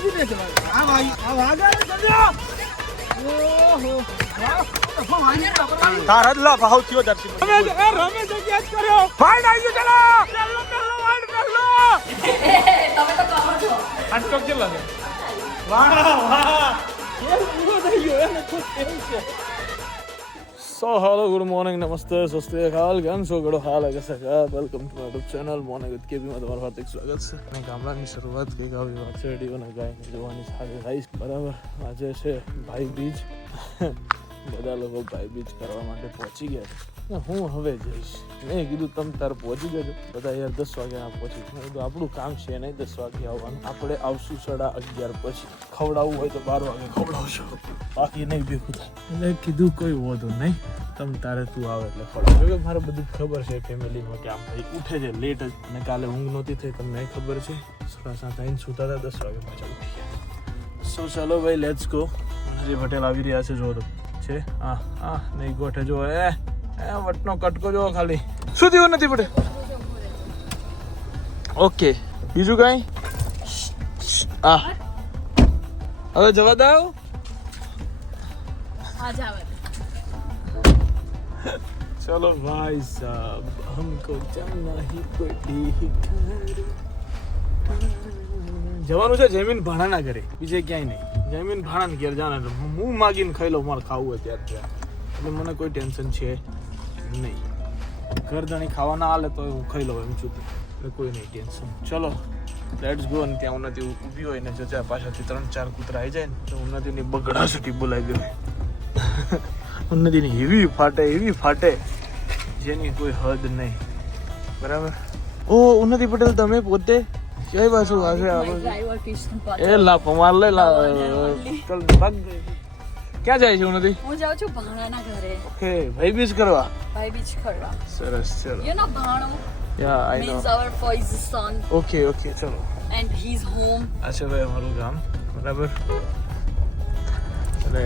ભાજી દે હા ભાઈ. આ વાગા રે સંજો ઓહો. તારા જ લા ભાવ થયો દર્શી રમેશ એ રમેશ જગ્યા જ કર્યો? ફાઈન આવી ગયો ચલો! ચલો ચલો વાઈડ ચલો તમે તો કહો છો. આ સ્ટોક છે? વાહ વાહ. એ પૂરો થઈ ગયો એને તો કેવું છે? હેલો ગુડ મોર્નિંગ નમસ્તે સ્વસ્તિ હાલ કેમ છો ગડો હાલ કે સકા welcome to YouTube channel morning with KB માં તમારું હાર્દિક સ્વાગત છે ગામડાની શરૂઆત કંઈક આવી વાછરડી અને ગાયને જોવાની સારી થાય બરાબર આજે છે ભાઈ બીજ બધા લોકો ભાઈ બીજ કરવા માટે પહોંચી ગયા છે હું હવે જઈશ. મેં કીધું તમે તાર પહોંચી જજો. બધા યાર દસ વાગ્યાના પહોંચી. મેં કીધું આપણું કામ છે નહીં દસ વાગે આવવાનું. આપણે આવશું સાડા અગિયાર પછી. ખવડાવવું હોય તો બાર વાગે ખવડાવશો. બાકી નહીં ભેગું થાય. એટલે કીધું કોઈ વાંધો નહીં. તમે તારે તું આવે એટલે ખવડાવ. કે મારે બધું ખબર છે ફેમિલીમાં કે આમ ભાઈ ઉઠે છે લેટ જ. અને કાલે ઊંઘ નહોતી થઈ તમને ખબર છે. સાડા સાત આવીને સૂતા હતા દસ વાગે પાછા ઉઠી ગયા. સો ચાલો ભાઈ લેટ્સ ગો હરી પટેલ આવી રહ્યા છે જો છે? આ આ નહીં ગોઠે જો એ. વટનો કટકો જોવો ખાલી. શું થયું નથી પડે ઓકે બીજું કાંઈ? હા હવે જવા દઉં ચલો ભાઈ સાહેબ હમકો જાના હી પડી જવાનું છે જમીન ભાણાના ઘરે. બીજે ક્યાંય નહીં. જમીન ભાણાના ઘેર જાના હું માગીને ખાઈ લઉં મારે ખાવું અત્યારે એટલે મને કોઈ ટેન્શન છે. નહીં. ઘર જાણી ખાવાના હાલે તો હું ખાઈ લઉં એમ છું. એટલે કોઈ નહીં ટેન્શન ચલો લેટ્સ ગો ને ત્યાં ઉન્નતિ ઊભી હોય ને જો ત્યાં પાછળથી ત્રણ ચાર કૂતરા આવી જાય ને તો ઉન્નતિની બગડા સુધી બોલાવી દે ઉન્નતિની એવી ફાટે એવી ફાટે. જેની કોઈ હદ નહીં. બરાબર? ઓ ઉન્નતિ પટેલ તમે પોતે કઈ બાજુ આવે એ લા પમાર લે લા કલ ભાગ ક્યાં જાય છે ઉન્નતિ હું જાઉં છું ભાણાના ઘરે. ઓકે ભાઈ બીજ કરવા? ભાઈ બીચ કરવા. સરસ ચલો. You know ભાણો? Yeah I know means our boy's son okay okay ચલો. એન્ડ હી ઇઝ હોમ અચ્છા ભાઈ અમારું ગામ. બરાબર? અને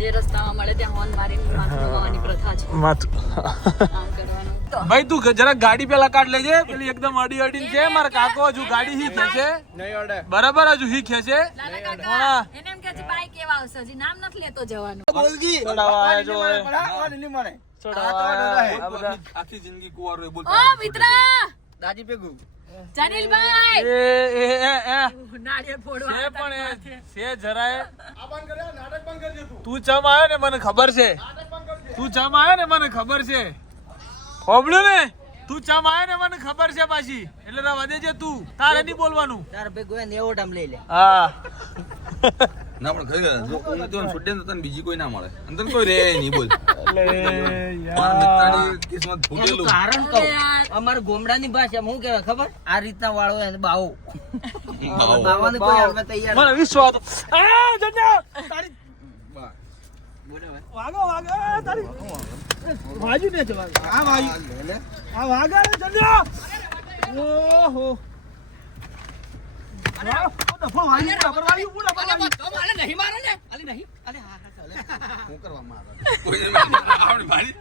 જે રસ્તામાં મળે ત્યાં હોર્ન મારીને માથું પ્રથા છે. માથું. કામ કરવાનું. ભાઈ તું જરા ગાડી પેલા કાઢ લેજે. પેલી એકદમ અડી અડી છે. મારા કાકો હજુ ગાડી હી ખેંચે બરાબર હજુ હી. ખેંચે લાલા છે આવશે. હજી નામ નથી લેતો જવાનું. જો આખી જિંદગી કુવારો ઓ મિત્રા! દાદી પેગુ જનીલભાઈ! એ એ એ એ. ફોડવા છે પણ છે જરાય. તું. ચમ આવ્યો ને મને ખબર છે. તું ચમ આવ્યો ને મને ખબર છે. હોબળ્યું ને? તું ચમ આવ્યો ને મને ખબર છે પાછી. એટલે રવા દેજે તું. તારે નહીં બોલવાનું. તારે ભેગું એવો ટાઈમ લઈ લે. હા. ના પણ ખરેખર જો હું તો છોડે ને તને બીજી કોઈ ના મળે. અને તને કોઈ રે નહીં બોલ. એટલે યાર કિસ્મત ફૂટેલું. કારણ કહું. અમારા ગોમડાની ભાષામાં શું કહેવાય ખબર? આ રીતના વાળો એને બાવો. બાવાને કોઈ હાલમાં તૈયાર મને વિશ્વાસ હતો. આ જન્યા! તારી વાગો વાગો. આ તારી ભાજી ને જવા આ ભાઈ આ વાગા જન્યા! ઓહો વાહ, ઓ દફો વાગી ગયો, ડબલ વાગી ગયું, ડબલ વાગી ગયું. શું કરવા માંગે? કોઈ નહીં મારી- આપણે મારી-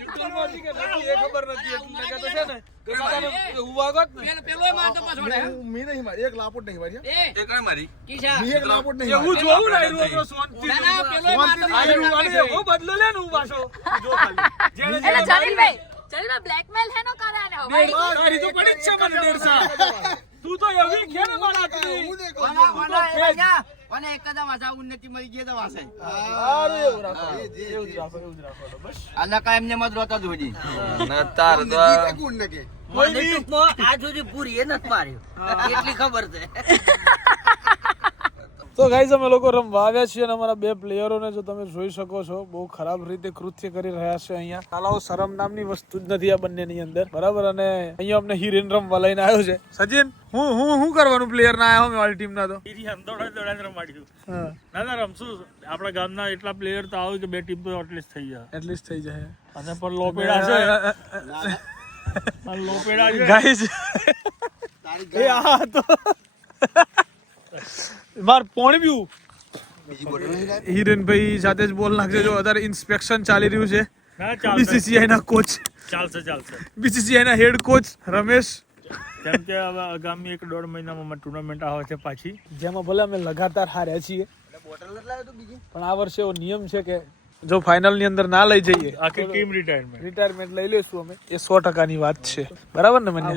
યુટ્યુબમાં હજી કે નથી, એ ખબર નથી એટલે નકર તો છે ને કે સાલાને એવું વાગત ને. એ કાંઈ મારી? એ હું જોઉં ને આયરું આપણો શાંતિથી. આયરું અને એવો બદલો લે ને હું પાછો. જો ખાલી. જેણે જનીલભાઈ બ્લેકમેલ હે નો કરે ને તારી તો પડે જ છે મને દેડસા. તું તો એવી કે ને મારા આટલી. અને એકદમ આજા ઉન્નતિ મળી ગઈ દવા વાસે. અરે એવું રાખો, એવું જ રાખો, એવું જ રાખો તો બસ. અલકા એમને મત રોતો જ હોજી. તો કોઈ મને. આજ સુધી પૂરી એ નથી માર્યો. એટલી ખબર છે. તો ગાઈઝ અમે લોકો રમવા આવ્યા છીએ અને અમારા બે પ્લેયરોને જો તમે જોઈ શકો છો બહુ ખરાબ રીતે કૃત્ય કરી રહ્યા છે અહીંયા. તાલાઓ શરમ નામની વસ્તુ જ નથી આ બંનેની અંદર. બરાબર? અને અહીંયા અમને હિરેન રમવા લઈને આવ્યો છે. સચિન હું હું શું કરવાનું પ્લેયર ના આવ્યો ઓલ ટીમ ના તો? દોડા દોડા રમાડ્યું હા. ના ના રમશું. આપણા ગામના એટલા પ્લેયર તો આવે કે બે ટીમ તો એટલીસ્ટ થઈ જાય. એટલીસ્ટ થઈ જાય. અને પણ લોપેડા છે. લોપેડા ગાઈઝ એ આ તો. માર પોણ પીવું હિરેનભાઈ સાથે જ બોલ નાખશે જો અત્યારે ઇન્સ્પેક્શન ચાલી રહ્યું છે. બીસીસીઆઈ ના કોચ ચાલશે ચાલશે. બીસીસીઆઈ ના હેડ કોચ રમેશ. કેમ કે હવે આગામી એક દોઢ મહિનામાં અમારી ટુર્નામેન્ટ આવે છે પાછી. જેમાં ભલે અમે લગાતાર હાર્યા છીએ. પણ આ વર્ષે એવો નિયમ છે કે જો ફાઇનલની અંદર ના લઈ જઈએ. આખી ટીમ રિટાયરમેન્ટ રિટાયરમેન્ટ લઈ લેશું અમે. એ સો ટકાની વાત છે. બરાબર ને મને?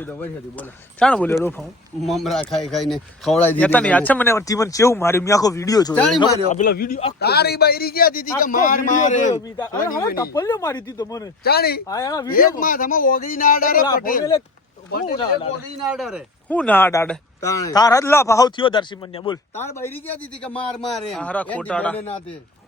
ચાણ બોલ્યો ડોફા મમરા ખાઈ ખાઈને ખવડાવી દીધી ની યાદ છે. મને ટીમન ચેવું માર્યું. મેં આખો વિડિયો ચાણી જોયો માર્યો? આ પેલા વીડિયો તારી બાયરી ગયા દીધી કે માર મારે? અરે હવે ટપલ્યો મારી દીધો મને. ચાણી આ એના એક માં. તમે ઓગળી ના અડારે પટેલ. ઓગળી ના અડારે હું ના અડાડે. તારા જ લાભ થયો દર્શી મન્યા બોલ. તાર બાયરી ગયા દીધી કે માર મારે હારા ખોટાડા.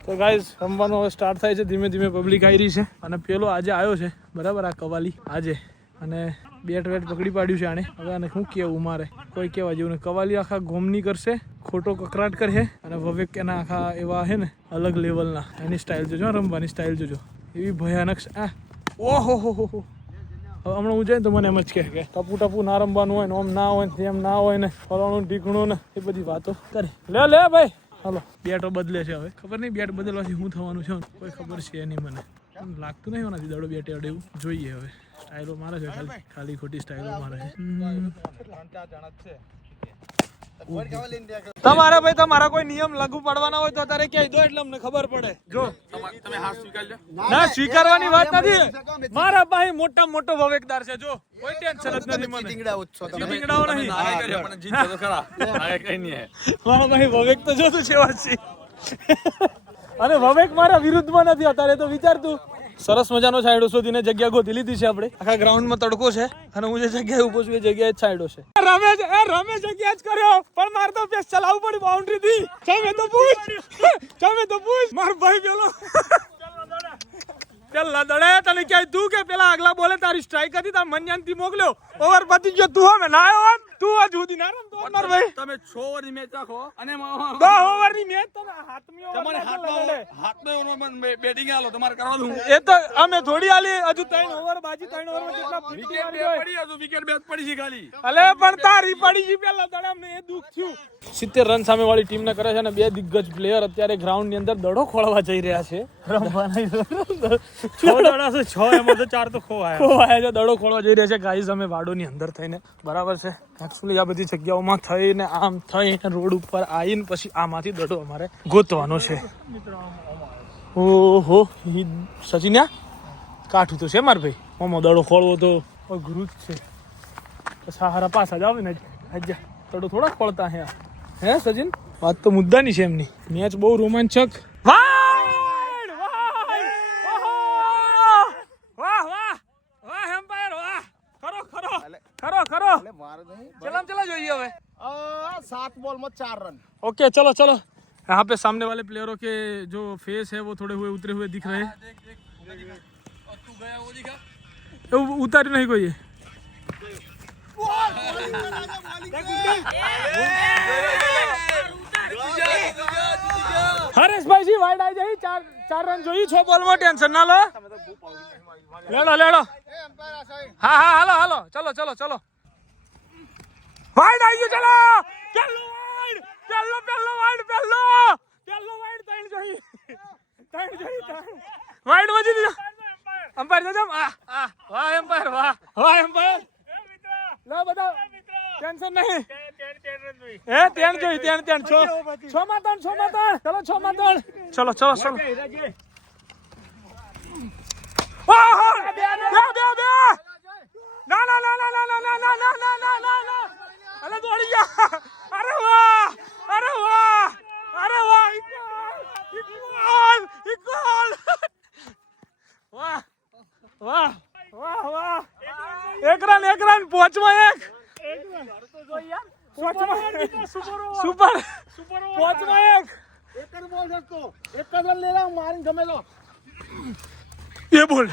તે. ગાઈઝ રમવાનું હવે સ્ટાર્ટ થાય છે. ધીમે ધીમે પબ્લિક આવી રહી છે. અને પેલો આજે આવ્યો છે. બરાબર, આ કવાલી આજે. અને બેટ વેટ પકડી પાડ્યું છે આને હવે આને શું કેવું મારે? કોઈ કહેવા જેવું ને કવાલી આખા ગોમની કરશે, ખોટો કકરાટ કરશે અને વવેક એના આખા એવા છે ને, અલગ લેવલના એની સ્ટાઇલ જોજો રમવાની સ્ટાઇલ જોજો. એવી ભયાનક. આ. ઓહો હો હો હો હવે હમણાં હું જાય તો મને એમ જ કહે કે ટપુ ટપુ ના રમવાનું હોય ને, ઓમ ના હોય તેમ ના હોય ને ફરવાનું ઢીકણું ને, એ બધી વાતો કરે. લે લે ભાઈ. હાલો. બેટો બદલે છે હવે. ખબર નહીં બેટ બદલવાથી શું થવાનું છે? કોઈ ખબર છે નહીં મને. લાગતું નહીં હોનાથી દડો બેટે અડે એવું? જોઈએ હવે. સ્ટાઇલો મારે છે ખાલી ખાલી ખોટી સ્ટાઇલો મારે છે. તમારે ભાઈ તમારા કોઈ નિયમ લાગુ પાડવાના હોય તો અત્યારે કહી દો એટલે અમને ખબર પડે. જો. તમે ના સ્વીકારવાની વાત નથી. મારા ભાઈ મોટા મોટો ભવેકદાર છે જો. કોઈ ટેન્શન જ નથી મને. ચીંગડા ઉછો તમે ચીંગડાઓ નહીં. નારાય જીત તો ખરા. નારાય કઈ નહીં. મારા ભાઈ ભવેક તો છે અને ભવેક મારા વિરુદ્ધમાં નથી અત્યારે તો વિચાર તું સરસ મજાનો છાંયડો શોધીને જગ્યા ગોતી લીધી છે આપણે. આખા ગ્રાઉન્ડમાં તડકો છે અને હું જે જગ્યાએ ઊભો છું એ જગ્યાએ જ છાંયડો છે. રમે જ એ રમે જગ્યા જ કર્યો? પણ મારે તો પેસ ચલાવવું પડી બાઉન્ડ્રી થી. તમે તો પૂછ. તમે તો પૂછ. માર ભાઈ પેલો. પેલા લદડે તને ક્યાંય તું કે? પેલા આગલા બોલે તારી સ્ટ્રાઇક હતી તાર મન્યાનથી મોકલ્યો. ઓવર પતી ગયો તું હવે ના આવ્યો તું આજ સુધી ના રમતો અમર ભાઈ. તમે 6 ઓવરની મેચ રાખો અને 10 ઓવરની મેચ તમે હાથમી ઓવર તમારે હાથમાં હાથમાં ઓવર બેટિંગ આલો તમારે કરવાનું એ તો અમે થોડી આલી હજુ 3 ઓવર બાજી 3 ઓવર કેટલા વિકેટ બે પડી હજુ વિકેટ બે પડી છે ખાલી. અલે પણ તારી પડી છે પેલા દડા અમને એ દુખ થયું. સિત્તેર રન સામે વાળી ટીમ ને કરે છે અને બે દિગ્ગજ પ્લેયર અત્યારે ગ્રાઉન્ડની અંદર દડો ખોળવા જઈ રહ્યા છે. છ દડા છે છ એમાં તો ચાર તો ખોવાયા. ખોવાયા છે દડો ખોળવા જઈ રહ્યા છે. ગાઈઝ અમે વાડો ની અંદર થઈને બરાબર છે. એકચ્યુઅલી આ બધી જગ્યાઓમાં થઈને આમ થઈને રોડ ઉપર આવીને પછી આમાંથી દડો અમારે ગોતવાનો છે. ઓહો, ઈ સચિન્યા? કાઠું તો છે માર ભાઈ. મોમો દડો ખોળવો તો અઘરું જ છે. સહારા પાછા જ આવે ને હજા દડો થોડા ખોળતા હે હે, સચિન? વાત તો મુદ્દાની છે એમની. મેચ બહુ રોમાંચક. चार रन। ओके, चलो चलो। यहाँ पे सामने वाले प्लेयरों के जो फेस है, वो थोड़े हुए, उतरे हुए दिख रहे हैं। उतर नहीं कोई। हरेश भाई जी वाइड आई जाई चार चार रन जो ही छो बॉल में टेंशन ना लो। लेड़ो लेड़ो। हाँ हाँ हेलो हेलो। चलो चलो चलो। वाइड आई चलो। चलो પહેલો પહેલો વાઇડ પહેલો પહેલો વાઇડ ત્રણ જોઈ ત્રણ જોઈ ત્રણ વાઇડ વજી દીધો અમ્પાયર જજો આ આ વાહ એમ્પાયર વાહ વાહ એમ્પાયર લો બધા ટેન્શન નહીં હે ત્રણ જોઈ ત્રણ તેમ છો છો માં ત્રણ છો માં ત્રણ ચલો છ માં ત્રણ ચલો ચલો ચલો ઓહો! બે બે બે ના ના ના ના ના ના ના ના ના ના ના ના ના અરે દોડી ગયા અરે વાહ અરે વાહ! અરે વાહ! ઇકબાલ! ઇકબાલ! વાહ! વાહ! વાહ વાહ! એક રન એક રન, પોચમાં એક! સુપર પોચમાં એક. એક જ બોલ હતો એક! રન લેલા મારી ગમેલો એ બોલ.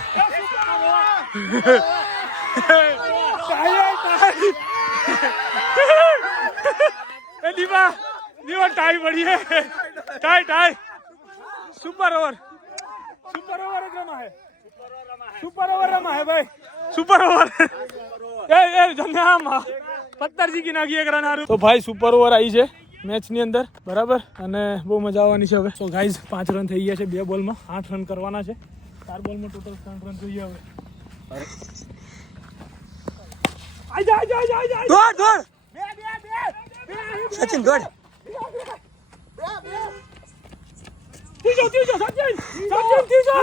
ટાઈ ટાઈ એ દીવા દીવો ટાઈ પડીએ. Tie tie. Super over super over જ રમા હે સુપર ઓવર રમા હે ભાઈ. સુપર ઓવર એ એ જન્યામાં પત્તર જીકી નાખી એક રન હારું તો ભાઈ સુપર ઓવર આવી છે મેચની અંદર. બરાબર? અને બહુ મજા આવવાની છે હવે. તો ગાઈઝ પાંચ રન થઈ ગયા છે બે બોલમાં. આઠ રન કરવાના છે. ચાર બોલમાં ટોટલ ત્રણ રન થઈ ગયા હવે સચિન દોડ. આઈ જા આઈ જા દોડ દોડ સચિન દોડ ત્રીજો ત્રીજો સચિન સચિન ત્રીજો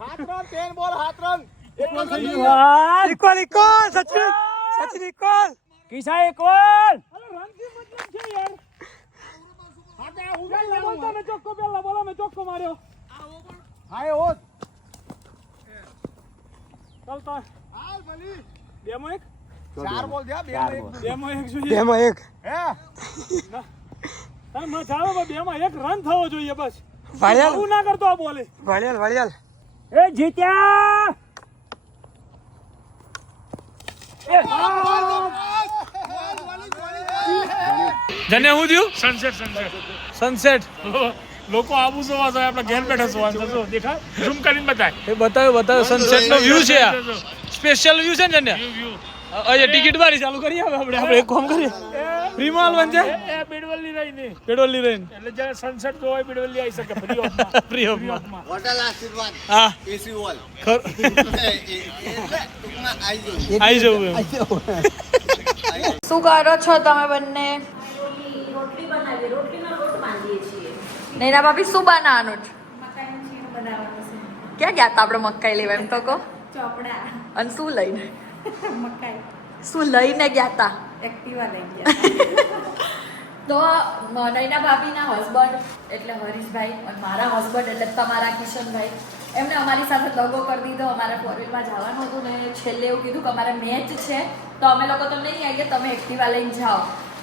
હાથ રન પેન બોલ હાથ રન એટલો જ run equal equal Sachin Sachin equal કિસા એક ઓલ અરે રનથી મતલબ છે યાર. હાથે ઉડાઈ બોલતા મેં ચોક્કો પેલા બોલો મેં ચોક્કો માર્યો. હા એ હોત ચાલતા હાલ ભલી બે માં એક. ચાર બોલ દે બે માં એક. બે માં એક જોઈએ. બેમાં એક. હે? તમે માં ચાલો બે માં એક રન થવો જોઈએ બસ. વાળિયાલ હું ના કરતો આ બોલે. વાળિયાલ વાળિયાલ એ જીત્યા! જને હું થયું? સનસેટ સનસેટ સનસેટ લોકો આબુ જોવા જાય આપણે ઘેર બેઠા જોવા જજો દેખાય? ઝૂમ કરીને બતાય. એ બતાવ્યો બતાવ્યો. સનસેટ નો વ્યૂ છે આ. સ્પેશિયલ વ્યૂ છે ને જને? વ્યૂ અહીંયા ટિકિટ બારી ચાલુ કરીએ હવે આપણે આપણે એક કામ કરીએ. ફ્રી માં હાલવાનું છે એ બેડવલની રહી ને રહીને. એટલે જે સનસેટ જોવાય બેડવલી આવી શકે. ફ્રી ઓફમાં ફ્રી ઓફમાં હોટલ આશીર્વાદ હા. એસી વોલ ખર આવી જવું. આવી શું કરો છો તમે બંને? રોટલી બનાવી રોટલીનો લોટ બાંધીએ છીએ. નૈના ભાભી શું બનાવવાનું છે? મકાઈનું બનાવવાનું છે. ક્યાં ગયા તા આપણે મકાઈ લેવા એમ તો કહો? ચોપડા. અને શું લઈને? મકાઈ. શું લઈને ગયા તા? એક્ટિવા લઈ ગયા. તો નયના ભાભીના હસબન્ડ એટલે હરીશભાઈ અને મારા હસબન્ડ એટલે તમારા કિશનભાઈ. એમને અમારી સાથે દગો કરી દીધો. અમારે ફોરવીલમાં જવાનું હતું ને છેલ્લે એવું કીધું કે અમારે મેચ છે. તો અમે લોકો તો નહીં આવીએ તમે એક્ટિવા લઈને જાઓ.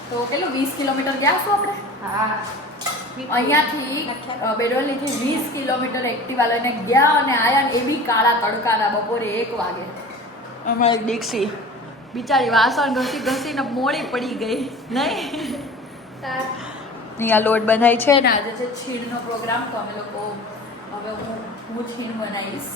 તો કેટલું વીસ કિલોમીટર ગયા છો આપણે? હા. અહીંયાથી બેડોલીથી વીસ કિલોમીટર એક્ટિવા લઈને ગયા અને આયા એ બી કાળા તડકાના બપોરે એક વાગે. અમારી દીક્ષી. બિચારી વાસણ ઘસી ઘસીને મોડી પડી ગઈ. નહીં? અહીંયા લોટ બનાવી છે ને આજે છે છીણનો પ્રોગ્રામ તો અમે લોકો હવે હું હું છીણ બનાવીશ.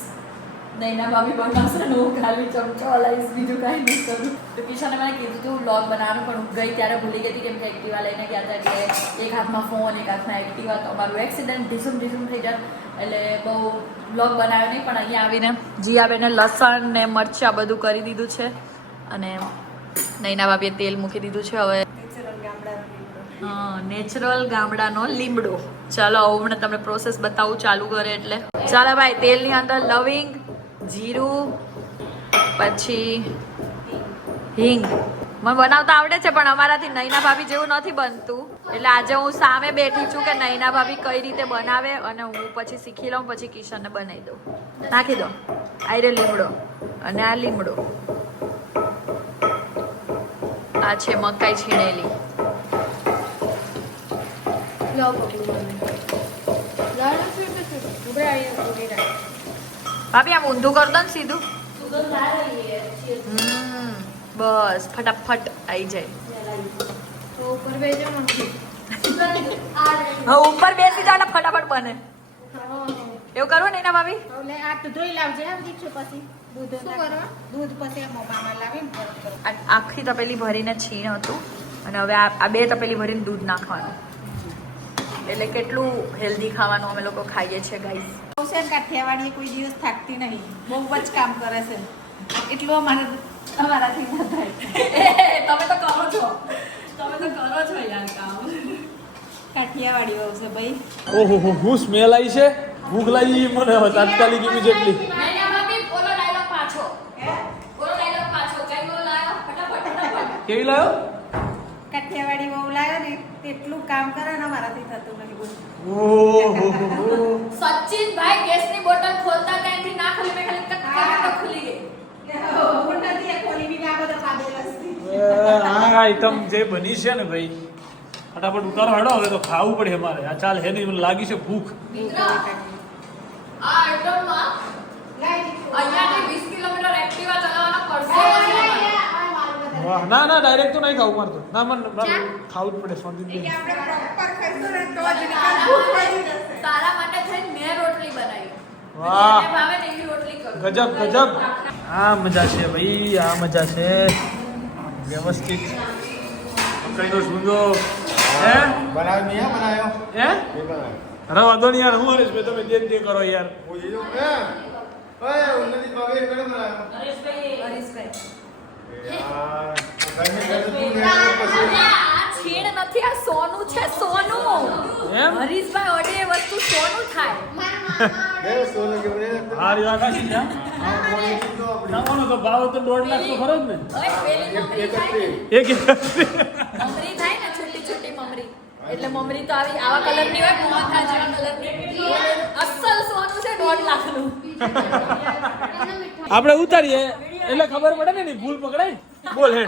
નૈના ભાભી બનાવશે ને હું ખાલી ચમચો હલાવીશ બીજું કાંઈ નહીં કરું. તો કિશને મને કીધું હતું બ્લોગ બનાવવાનું પણ હું ગઈ ત્યારે ભૂલી ગઈ હતી કેમ કે એક્ટિવા લઈને ગયા હતા એટલે એક હાથમાં ફોન એક હાથમાં એક્ટિવા તો અમારું એક્સિડન્ટ ઢીસુમ ઢીસુમ થઈ જાય. એટલે બહુ બ્લોગ બનાવ્યો નહીં, પણ અહીંયા આવીને જીયાબેને લસણ ને મરચાં બધું કરી દીધું છે અને નૈના ભાભીએ તેલ મૂકી દીધું છે હવે. નેચરલ ગામડાનો લીમડો. ચાલો, હવે હું તમને પ્રોસેસ બતાવું ચાલુ કરે એટલે. ચાલો ભાઈ, તેલની અંદર લવિંગ, જીરું, પછી હિંગ. મને બનાવતા આવડે છે પણ અમારાથી નૈના ભાભી જેવું નથી બનતું. એટલે આજે હું સામે બેઠી છું કે નૈના ભાભી કઈ રીતે બનાવે અને હું પછી શીખી લઉં પછી કિશનને બનાવી દઉં. નાખી દો. આયરે લીમડો અને આ લીમડો. આ છે મકાઈ છીણેલી. ભાભી આમ ઊંધું કરતો ને સીધું. હમ, બસ ફટાફટ આવી જાય. હા ઉપર બેસી જાઓ ને ફટાફટ બને. એવું કરવું ને એના ભાભી? કરો. આખી તપેલી ભરીને છીણ હતું. અને હવે આ આ બે તપેલી ભરીને દૂધ નાખવાનું. એટલે કેટલું હેલ્ધી ખાવાનું અમે લોકો ખાઈએ છીએ ગાઈસ હુસેન કાઠિયાવાડી કોઈ દિવસ થાકતી નહીં. બહુ જ કામ કરે છે. એટલું અમારે અમારાથી ના થાય તમે તો કરો છો તમે તો કરો છો યાર કામ કાઠિયાવાડી હોવ છે ભાઈ ઓહો હો હું સ્મેલ આવી છે ભૂખ લાગી મને હવે તાત્કાલિક ઇમિડિયેટલી નૈના ભાભી બોલો ડાયલોગ પાછો બોલો ડાયલોગ પાછો કઈ બોલો લાયો ફટાફટ ફટાફટ કેવી લાયો કાઠિયાવાડી વહુ લાવ્યો ને તેટલું કામ કરે ને અમારાથી થતું ઓહો ગેસની બોટલ ખોલતા ટાઈમથી ના ખુલી મેં ખાલી ગઈ નથી આ આ આઈટમ જે બની છે ને ભાઈ. ફટાફટ ઉતારો હેડો હવે તો ખાવું પડે અમારે. આ ચાલ હે નહીં મને લાગી છે ભૂખ. મિત્ર આ આઈટમમાં અહીંયાથી 20 કિલોમીટર એક્ટિવા ચલાવવાનો કરશો પછી અમારે. વાહ ના ના ડાયરેક્ટ તો નહીં ખાવું મારતો ના મને ખાવું જ પડે શાંતિથી તારા માટે થઈને મેં રોટલી બનાવી. વાહ. ગજબ ગજબ. આ મજા છે ભાઈ આ મજા છે. વ્યવસ્થિત. મકાઈનો સૂંદો હે બનાવ્યો મેં બનાવ્યો? હે? અરે વાંધો નહીં યાર હું હરીશ ભાઈ તમે જે તે કરો યાર. હું આ સોનું છે સોનું વસ્તુ થાય હારી વાત સાચી છે નાવાનો તો ભાવ તો દોઢ લાખ તો ખરો જ ને. થાય. ને, એક એક મમરી થાય ને છોટી છોટી મમરી. એટલે મમરી તો આવી આવા કલરની હોય મોહનથાળ જેવા કલરની અસલ સોનું છે દોઢ લાખનું. આપણે ઉતારીએ. એટલે ખબર પડે ને ભૂલ પકડાય? બોલ હે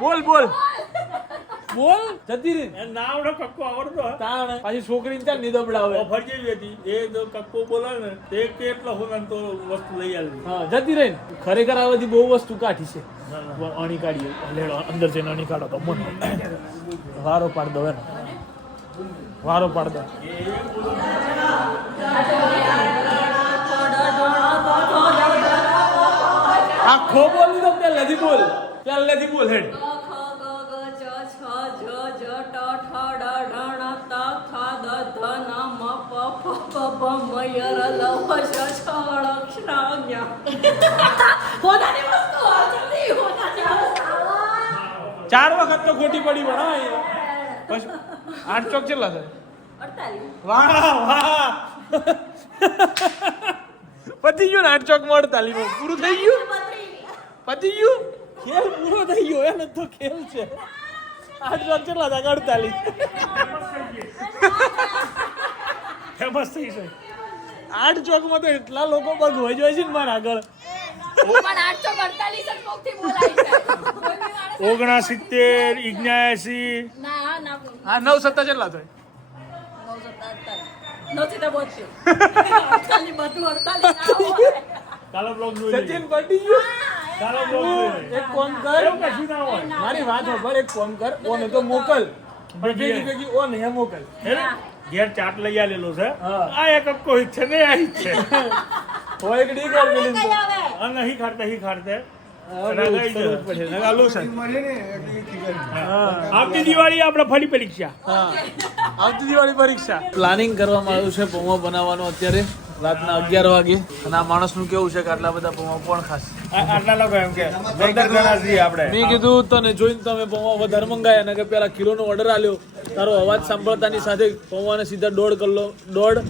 બોલ બોલ. બોલ જતી રહી. ના આવડે કક્કો આવડતો. તાણ. પાછી છોકરીને ત્યાં નિદબડાવે. ફરજી હતી. એ જો કક્કો બોલે ને તે કેટલો હોય તો વસ્તુ લઈ આવી હા જતી રહી ને. ખરેખર આ બધી બહુ વસ્તુ કાઠી છે. અણી કાઢીએ લેડો અંદર જઈને અણી કાઢો તો મન વારો પાડ દો એનો. વારો પાડ દો. આખો બોલ તો પેલેથી બોલ. પેલેથી બોલ હેડ. ચાર વખત તો ખોટી પડી પણ. બસ આઠ ચોક કેટલા થાય? વાહ વાહ. પતી ગયું ને આઠ ચોકમાં અડતાલીસ પૂરું થઈ ગયું? પતી ગયું? ખેલ પૂરો થઈ ગયો એને તો ખેલ છે. આઠ ચોક કેટલા થાય? અડતાલીસ. ફેમસ થઈ છે આઠ ચોકમાં તો એટલા લોકો ભગવાઈ જાય છે ને મારા આગળ. ઓગણા સિત્તેર ઇગ્યાસી ના ના. નવ સત્તા કેટલા થાય. હોય. મારી વાત ખબર એક ફોન કર. ઓને તો મોકલ. ભેગી ભેગી ઓને હે મોકલ હે. ને? ઘેર ચાટ લઈ આલેલો છે. આ એક હિત છે ને આ છે. હોય એક ડી કર પેલી તો આ નહીં ખાડતે હી હા. આવતી દિવાળી આપણે ફરી પરીક્ષા. આવતી દિવાળી પરીક્ષા. પ્લાનિંગ કરવામાં આવ્યું છે પૌવા બનાવવાનું અત્યારે રાતના અગિયાર વાગે. અને આ માણસનું કેવું છે કે આટલા બધા પૌવા કોણ ખાશે? આટલા લોકો એમ કે આપણે. મેં કીધું તને જોઈને તમે પૌવા વધારે મંગાયા. ને કે પેલા કિલોનો ઓર્ડર આલ્યો. તારો અવાજ સાંભળતાની સાથે પૌવાને સીધા દોઢ કલો દોઢ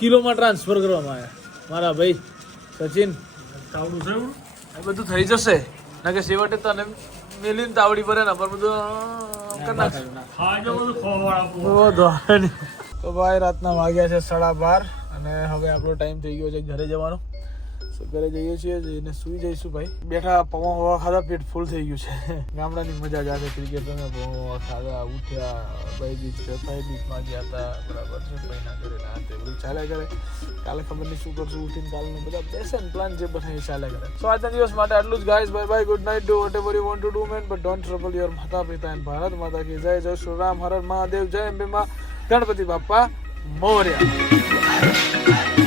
કિલોમાં ટ્રાન્સફર કરવામાં આવ્યા. મારા ભાઈ સચિન. તાવડું છે એ બધું થઈ જશે. ના કે છેવટે તને મેલીને તાવડી પર ને પણ બધું. તો ભાઈ રાતના વાગ્યા છે સાડા બાર અને હવે આપણો ટાઈમ થઈ ગયો છે ઘરે જવાનો. ઘરે જઈએ છીએ જઈને સુઈ જઈશું ભાઈ. બેઠા પૌવા હવા ખાધા, પેટ ફૂલ થઈ ગયું છે. ગામડાની મજા જ આવે ક્રિકેટ રમે પૌવા ખાધા, ઉઠ્યા, ભાઈ બીચ ભાઈ બીચમાં ગયા હતા. બરાબર છે, ભાઈના ઘરે ના તે બધું ચાલ્યા કરે. કાલે ખબર નહીં શું કરશું, ઉઠીને કાલનું બધા બેસન પ્લાન જે બધા એ ચાલ્યા કરે. સો આજના દિવસ માટે આટલું જ guys bye bye good night do whatever you want to do man but don't trouble your માતા પિતા એન્ડ ભારત માતા કી જય જય શ્રી રામ હર મહાદેવ, જય અંબે માં. ગણપતિ બાપા મોર્યા.